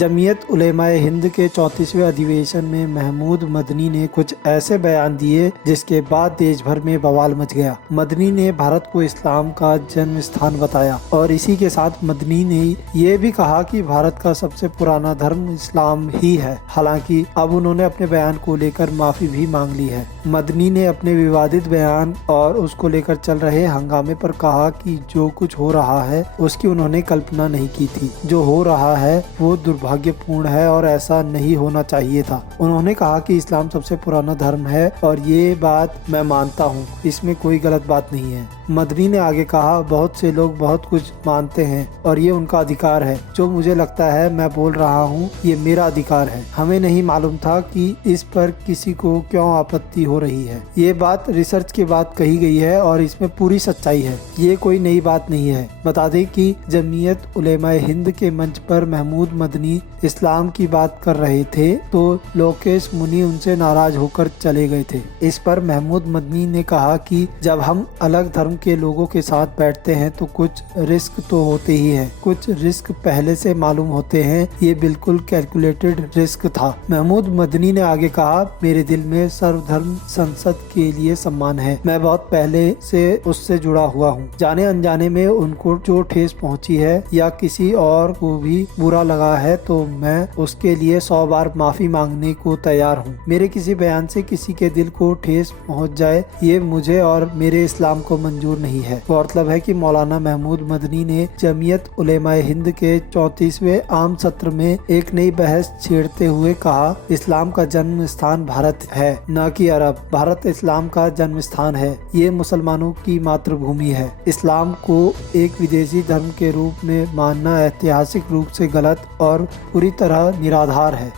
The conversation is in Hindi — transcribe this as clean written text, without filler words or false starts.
जमीयत उलेमाए हिंद के 34वें अधिवेशन में महमूद मदनी ने कुछ ऐसे बयान दिए जिसके बाद देश भर में बवाल मच गया। मदनी ने भारत को इस्लाम का जन्म स्थान बताया और इसी के साथ मदनी ने ये भी कहा कि भारत का सबसे पुराना धर्म इस्लाम ही है। हालांकि अब उन्होंने अपने बयान को लेकर माफी भी मांग ली है। मदनी ने अपने विवादित बयान और उसको लेकर चल रहे हंगामे पर कहा कि जो कुछ हो रहा है उसकी उन्होंने कल्पना नहीं की थी। जो हो रहा है वो दुर्भाग्यपूर्ण है और ऐसा नहीं होना चाहिए था। उन्होंने कहा कि इस्लाम सबसे पुराना धर्म है और ये बात मैं मानता हूँ, इसमें कोई गलत बात नहीं है। मदनी ने आगे कहा, बहुत से लोग बहुत कुछ मानते हैं और ये उनका अधिकार है। जो मुझे लगता है मैं बोल रहा हूँ ये मेरा अधिकार है। हमें नहीं मालूम था कि इस पर किसी को क्यों आपत्ति हो रही है। ये बात रिसर्च के बाद कही गई है और इसमें पूरी सच्चाई है। ये कोई नई बात नहीं है। बता दें कि जमीयत उलेमाए हिंद के मंच पर महमूद मदनी इस्लाम की बात कर रहे थे तो लोकेश मुनी उनसे नाराज होकर चले गए थे। इस पर महमूद मदनी ने कहा कि जब हम अलग धर्म के लोगों के साथ बैठते हैं तो कुछ रिस्क तो होते ही हैं। कुछ रिस्क पहले से मालूम होते हैं। ये बिल्कुल कैलकुलेटेड रिस्क था। महमूद मदनी ने आगे कहा, मेरे दिल में सर्वधर्म संसद के लिए सम्मान है। मैं बहुत पहले से उससे जुड़ा हुआ हूँ। जाने अनजाने में उनको जो ठेस पहुँची है या किसी और को भी बुरा लगा है तो मैं उसके लिए 100 बार माफी मांगने को तैयार हूँ। मेरे किसी बयान से किसी के दिल को ठेस पहुँच जाए ये मुझे और मेरे इस्लाम को मंजूर नहीं है। गौरतलब है कि मौलाना महमूद मदनी ने जमीयत उलेमाए हिंद के 34वें आम सत्र में एक नई बहस छेड़ते हुए कहा, इस्लाम का जन्म स्थान भारत है, न कि अरब। भारत इस्लाम का जन्म स्थान है। ये मुसलमानों की मातृभूमि है। इस्लाम को एक विदेशी धर्म के रूप में मानना ऐतिहासिक रूप से गलत और पूरी तरह निराधार है।